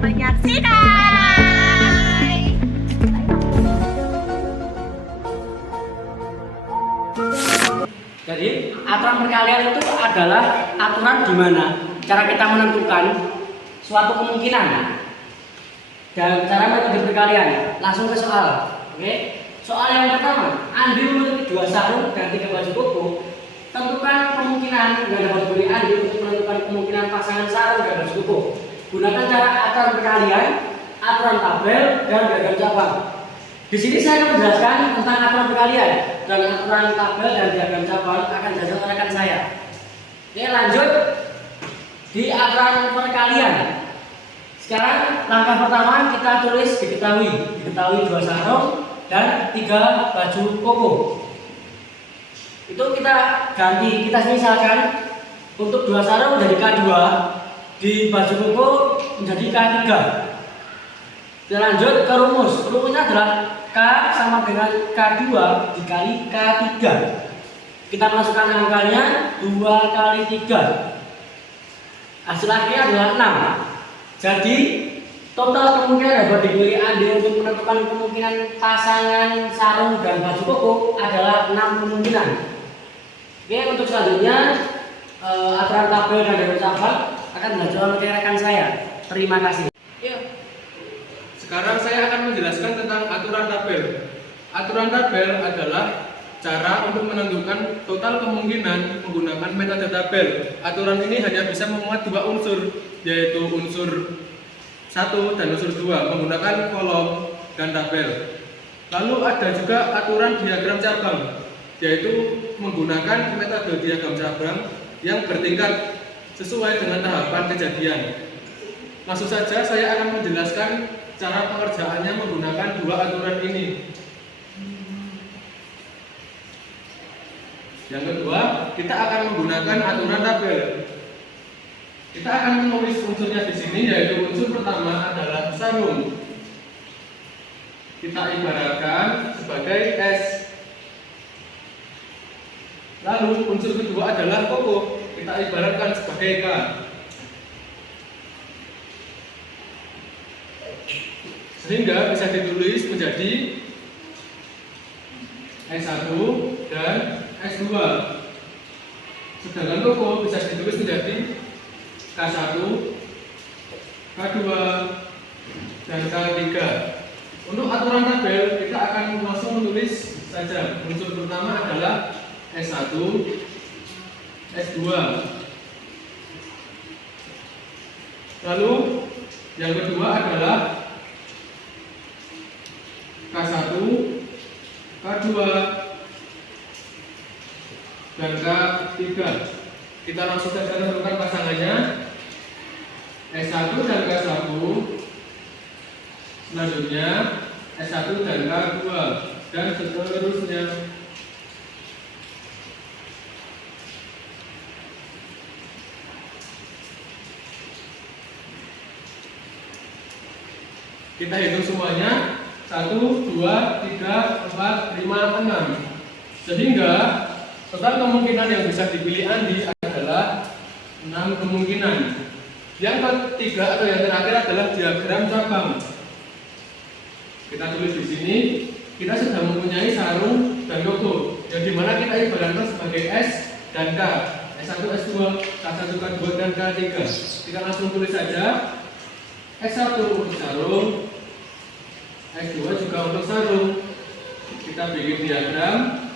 menyaksikan. Jadi aturan perkalian itu adalah aturan di mana cara kita menentukan suatu kemungkinan dan cara metode perkalian. Langsung ke soal. Oke. Soal yang pertama, Andi memiliki 2 sarung dan 3 baju koko. Tentukan kemungkinan yang dapat diberi Andi untuk menentukan kemungkinan pasangan sarung dan baju koko. Gunakan cara aturan perkalian, aturan tabel, dan diagram cabang. Di sini saya akan menjelaskan tentang aturan perkalian dan aturan tabel dan diagram cabang akan dijelaskan oleh rekan saya. Oke, lanjut di aturan perkalian. Sekarang langkah pertama kita tulis diketahui 2 sarung dan 3 baju koko. Itu kita ganti, kita misalkan untuk 2 sarung menjadi K2, di baju koko menjadi K3. Kita lanjut ke rumus. Rumusnya adalah K sama dengan K2 dikali K3. Kita masukkan angkanya 2 kali 3. Hasil akhirnya adalah 6. Jadi total kemungkinan dapat dipilih Andi untuk menentukan kemungkinan pasangan sarung dan baju koko adalah 6 kemungkinan. Oke, untuk selanjutnya aturan tabel dan diagram cabang akan dilanjutkan oleh rekan saya. Terima kasih. Sekarang saya akan menjelaskan tentang aturan tabel. Aturan tabel adalah cara untuk menentukan total kemungkinan menggunakan metode tabel. Aturan ini hanya bisa memuat 2 unsur, yaitu unsur 1 dan unsur 2 menggunakan kolom dan tabel. Lalu ada juga aturan diagram cabang, yaitu menggunakan metode diagram cabang yang bertingkat sesuai dengan tahapan kejadian. Langsung saja saya akan menjelaskan cara pengerjaannya menggunakan 2 aturan ini. Yang kedua, kita akan menggunakan aturan tabel. Kita akan menulis unsurnya di sini, yaitu unsur pertama adalah sarung. Kita ibaratkan sebagai S. Lalu unsur kedua adalah koko. Kita ibaratkan sebagai K. Sehingga bisa ditulis menjadi S1 dan S2. Sedangkan koko bisa ditulis menjadi K1, K2, dan K3. Untuk aturan tabel kita akan langsung menulis saja. Unsur pertama adalah S1, S2. Lalu yang kedua adalah K1, K2, dan K3. Kita langsung saja tentukan pasangannya. S1 dan K1. Selanjutnya S1 dan K2 dan seterusnya. Kita hitung semuanya. 1, 2, 3, 4, 5, 6. Sehingga total kemungkinan yang bisa dipilih Andi adalah 6 kemungkinan. Yang ketiga atau yang terakhir adalah diagram cabang. Kita tulis di sini, kita sudah mempunyai sarung dan logo, yang dimana kita ibaratkan sebagai S dan K. S1, S2, K1, K2, dan K3. Kita langsung tulis saja. S1 untuk sarung, S2 juga untuk sarung. Kita bikin diagram.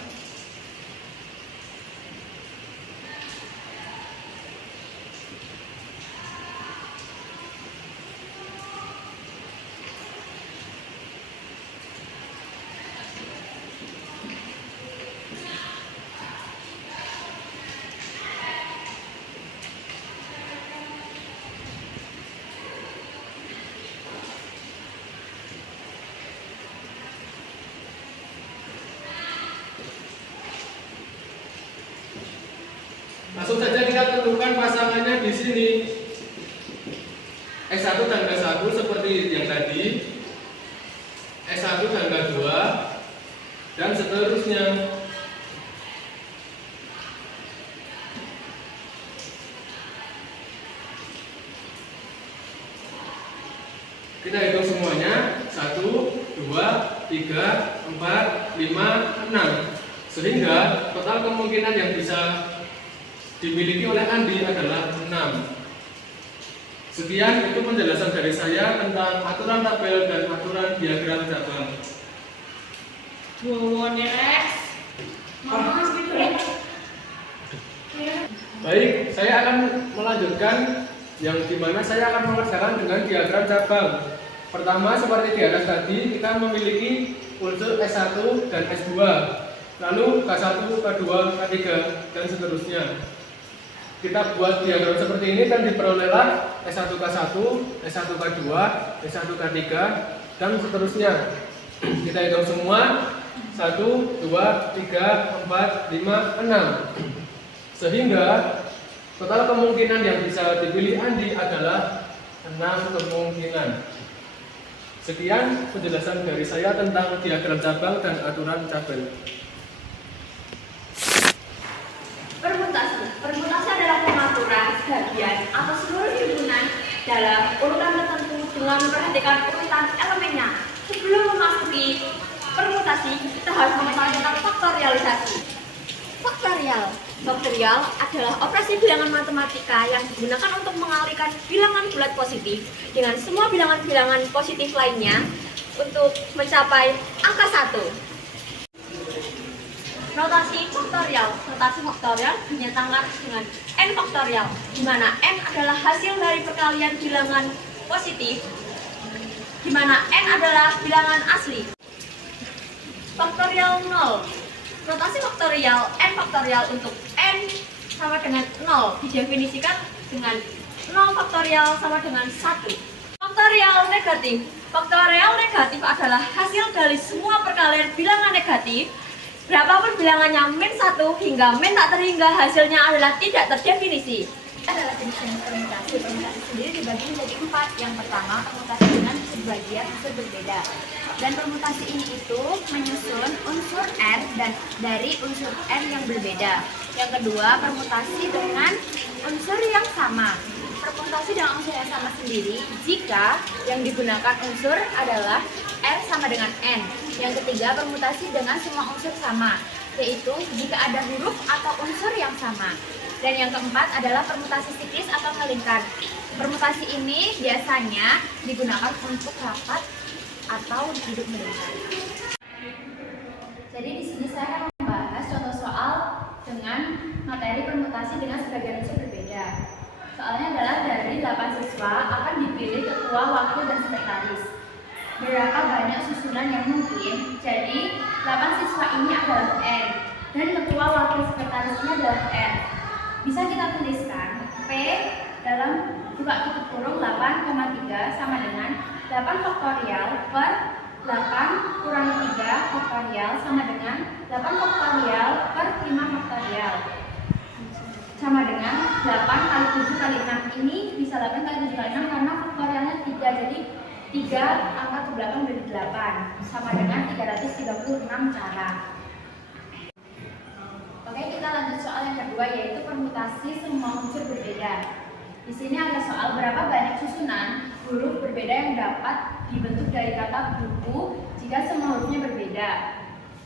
Langsung saja kita tentukan pasangannya di sini. S1 dan K1 seperti yang tadi. S1 dan K2 dan seterusnya. Kita hitung semuanya 1, 2, 3, 4, 5, 6. Sehingga total kemungkinan yang bisa dimiliki oleh Andi adalah 6. Sekian itu penjelasan dari saya tentang aturan tabel dan aturan diagram cabang. Baik, saya akan melanjutkan yang dimana saya akan mengerjakan dengan diagram cabang. Pertama, seperti di atas tadi, kita memiliki unsur S1 dan S2, lalu K1, K2, K3, dan seterusnya. Kita buat diagram seperti ini dan diperolehlah S1K1, S1K2, S1K3, dan seterusnya. Kita hitung semua 1, 2, 3, 4, 5, 6. Sehingga total kemungkinan yang bisa dipilih Andi adalah 6 kemungkinan. Sekian penjelasan dari saya tentang diagram cabang dan aturan tabel. Permutasi adalah pengaturan bagian atau seluruh himpunan dalam urutan tertentu dengan memperhatikan urutan elemennya. Sebelum memasuki permutasi, kita harus mengetahui tentang faktorialisasi. Faktorial adalah operasi bilangan matematika yang digunakan untuk mengalihkan bilangan bulat positif dengan semua bilangan-bilangan positif lainnya untuk mencapai angka 1. Notasi faktorial dinyatakan dengan n faktorial, di mana n adalah hasil dari perkalian bilangan positif, di mana n adalah bilangan asli. Faktorial 0. Notasi faktorial n faktorial untuk n sama dengan 0 didefinisikan dengan 0 faktorial sama dengan 1. Faktorial negatif. Faktorial negatif adalah hasil dari semua perkalian bilangan negatif. Berapapun bilangannya min 1 hingga min tak terhingga, hasilnya adalah tidak terdefinisi. Adalah jenis permutasi. Permutasi sendiri dibagi menjadi 4. Yang pertama, permutasi dengan sebagian unsur berbeda. Dan permutasi ini itu menyusun unsur R dan dari unsur R yang berbeda. Yang kedua, permutasi dengan unsur yang sama. Permutasi dengan unsur yang sama sendiri jika yang digunakan unsur adalah R sama dengan N. Yang ketiga, permutasi dengan semua unsur sama, yaitu jika ada huruf atau unsur yang sama. Dan yang keempat adalah permutasi siklis atau melingkar. Permutasi ini biasanya digunakan untuk rapat atau hidup melingkar. Jadi di sini saya akan membahas contoh soal dengan materi permutasi dengan sebagian unsur berbeda. Soalnya adalah dari 8 siswa akan dipilih ketua, wakil, dan sekretaris. Berapa banyak susunan yang mungkin? Jadi 8 siswa ini adalah N dan ketua, wakil, sekretarisnya adalah N. Bisa kita tuliskan P dalam buka tutup kurung 8,3 sama dengan 8 faktorial per 8 kurangi 3 faktorial sama dengan 8 faktorial per 5 faktorial sama dengan 8 kali 7 kali 6. Ini bisa 8 kali 7 kali 6 karena faktorialnya 3, jadi 3 angka ke belakang dari 8 sama dengan 336 cara. Oke, kita lanjut soal yang kedua, yaitu permutasi semua unsur berbeda. Di sini ada soal berapa banyak susunan huruf berbeda yang dapat dibentuk dari kata buku jika semua hurufnya berbeda.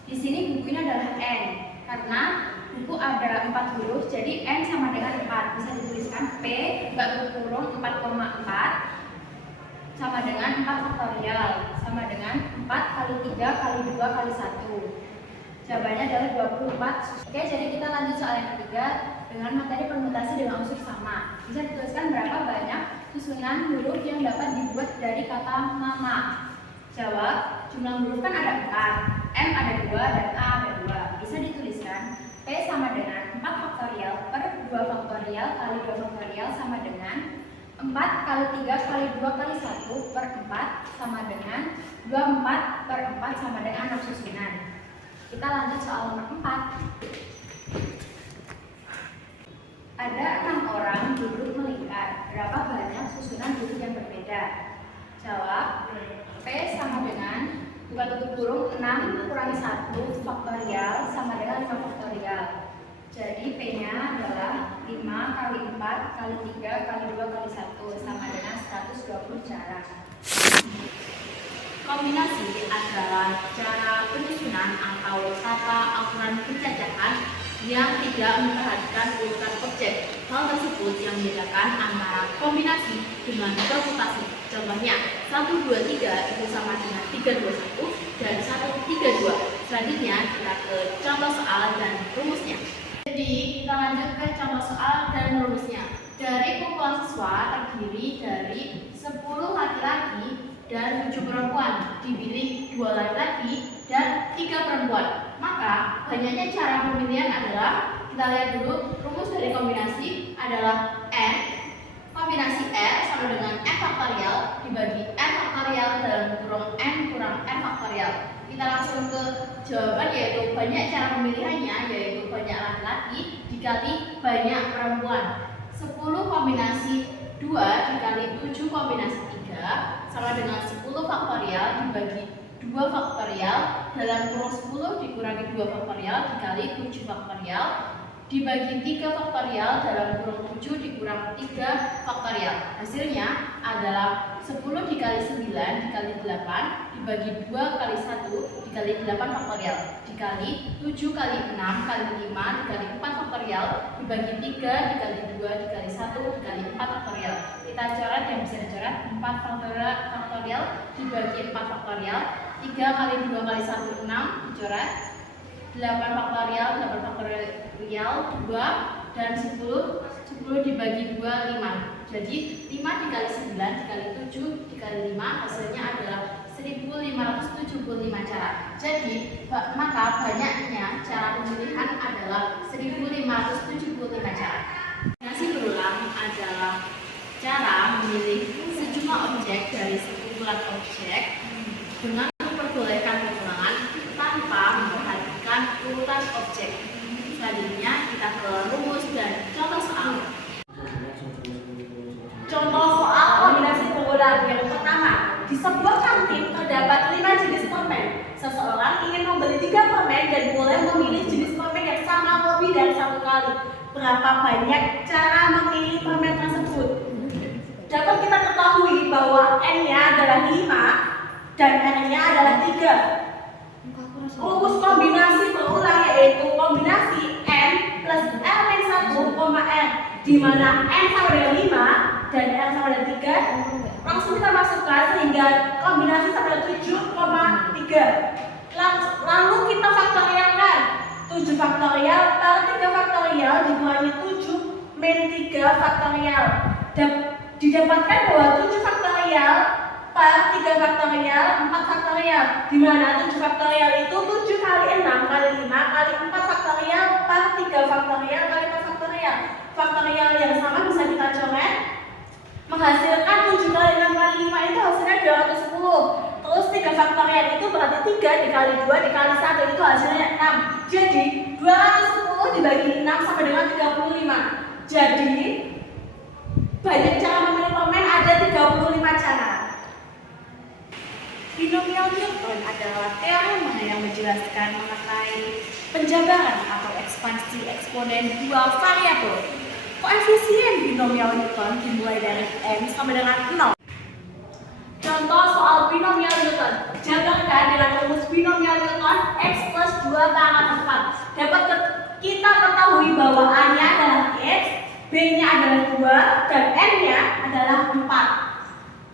Di sini buku ini adalah N, karena buku ada 4 huruf, jadi N sama dengan 4. Bisa dituliskan P kurung 4,4 sama dengan 4 faktorial sama dengan 4 kali 3 kali 2 kali 1. Jawabannya adalah 24. Oke, jadi kita lanjut soal yang ketiga dengan materi permutasi dengan unsur sama. Bisa dituliskan berapa banyak susunan huruf yang dapat dibuat dari kata mama. Jawab, jumlah huruf kan ada 4, M ada 2, dan A ada 2. Bisa dituliskan P sama dengan 4 faktorial per 2 faktorial kali 2 faktorial sama dengan 4 kali 3 kali 2 kali 1 per 4 sama dengan 24 per 4 sama dengan 6 susunan. Kita lanjut soal nomor 4. Ada 6 orang duduk melingkar. Berapa banyak susunan duduk yang berbeda? Jawab, P sama dengan buka tutup kurung 6 kurangi 1 faktorial sama dengan 5 faktorial. Jadi P-nya adalah 5 kali 4 kali 3 kali 2 kali 1 sama dengan 120 jarak. kombinasi adalah cara penyusunan atau tata aturan pencacahan yang tidak memperhatikan urutan objek. Hal tersebut yang membedakan antara kombinasi dengan permutasi. Contohnya, 1, 2, 3 itu sama dengan 3, 2, 1 dan 1, 3, 2. Selanjutnya kita ke contoh soal dan rumusnya. Jadi kita lanjut ke contoh soal dan rumusnya. Dari kumpulan siswa terdiri dari 10 laki-laki dan 7 perempuan, dipilih 2 laki-laki dan 3 perempuan. Maka banyaknya cara pemilihan adalah, kita lihat dulu, rumus dari kombinasi adalah N, kombinasi R sama dengan N faktorial dibagi N faktorial dalam kurung N kurang N faktorial. Kita langsung ke jawaban, yaitu banyak cara pemilihannya, yaitu banyak laki-laki dikali banyak perempuan. 10 kombinasi 2 dikali 7 kombinasi 3 sama dengan 10 faktorial dibagi 2 faktorial dalam kurung 10 dikurangi 2 faktorial dikali 7 faktorial dibagi 3 faktorial dalam kurung 7 dikurang 3 faktorial. Hasilnya adalah 10 dikali 9 dikali 8 dibagi 2 kali 1 dikali 8 faktorial dikali 7 kali 6 kali 5 dikali 4 faktorial dibagi 3 dikali 2 dikali 1 dikali 4 faktorial. Kita coret yang bisa dicoret, 4 faktorial dibagi 4 faktorial, 3 kali 2 kali 1 6 dicoret, 8 faktorial 2 dan 10 dibagi 2 5. Jadi 5 dikali 9 dikali 7 dikali 5 hasilnya adalah 1575 cara. Jadi maka banyaknya cara pemilihan adalah 1575 cara. Kombinasi berulang adalah cara memilih sejumlah objek dari sekumpulan objek dengan memperbolehkan pengulangan tanpa memperhatikan urutan objek. Selanjutnya kita ke rumus dan contoh soal. Contoh soal kombinasi berulang yang pertama. Di sebuah kantin terdapat 5 jenis permen. Seseorang ingin membeli 3 permen dan boleh memilih jenis permen yang sama lebih dari 1 kali. Berapa banyak cara memilih permen tersebut? Dapat kita ketahui bahwa N-nya adalah 5 dan R-nya adalah 3. Rumus kombinasi berulang yaitu kombinasi N plus R min 1, R, di mana N sama dengan 5 dan R sama dengan 3. Langsung kita masukkan sehingga kombinasi sama dengan 7,3. Lalu kita faktorialkan 7 faktorial per 3 faktorial dikurangi 7 min 3 faktorial. Didapatkan bahwa 7 faktorial per 3 faktorial 4 faktorial, di mana 7 faktorial itu 7 kali 6 kali 5 kali 4 faktorial per 3 faktorial kali 4 faktorial. Faktorial yang sama bisa kita coret, menghasilkan 7 kali 6 kali 5 itu hasilnya 210. Terus 3 faktorial itu berarti 3 dikali 2 dikali 1 itu hasilnya 6. Jadi 210 dibagi 6 sama dengan 35. Jadi banyak cara memilih permen, ada 35 cara. Binomial Newton adalah teorema yang menjelaskan mengenai penjabaran atau ekspansi eksponen dua variabel. Koefisien binomial Newton dimulai dari n sama dengan 0. Contoh soal binomial Newton. Jabarkan dengan rumus binomial Newton x plus 2 pangkat 4. Dapat kita ketahui bahwa a-nya adalah x, b-nya adalah 2, dan n-nya adalah 4.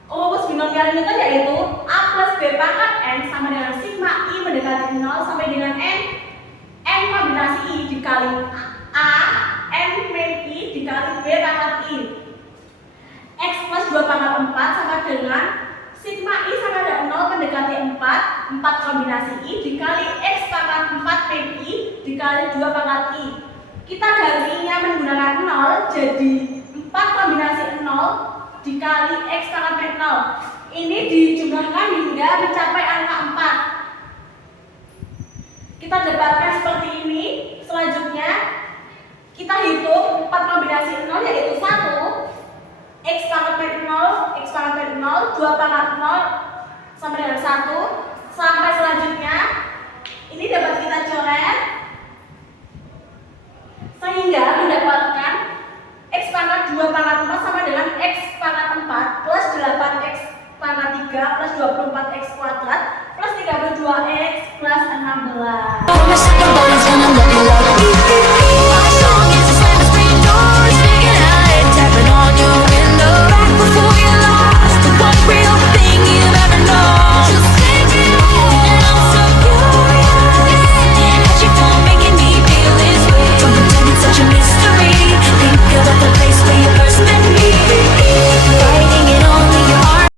Rumus binomial Newton yaitu a plus b pangkat n sama dengan sigma i mendekati 0 sampai dengan n kombinasi i dikali a n min i dikali b pangkat i. X plus 2 pangkat 4 sama dengan sigma i sama dengan 0 mendekati 4 kombinasi i dikali x pangkat 4 min i dikali 2 pangkat i. Kita gantinya menggunakan 0, jadi 4 kombinasi 0 dikali x pangkat 0. Ini dijumlahkan hingga mencapai angka 4. Kita dapatkan seperti ini. Selanjutnya kita hitung 4 kombinasi 0 yaitu 1 x pangkat 0, x pangkat 0, 2 pangkat 0 sama dengan 1. Sampai selanjutnya ini dapat kita coret sehingga mendapatkan x pangkat 2 pangkat 4 sama dengan x pangkat 4 plus 8x pangkat 3 plus 24x kuadrat plus 32x plus 16.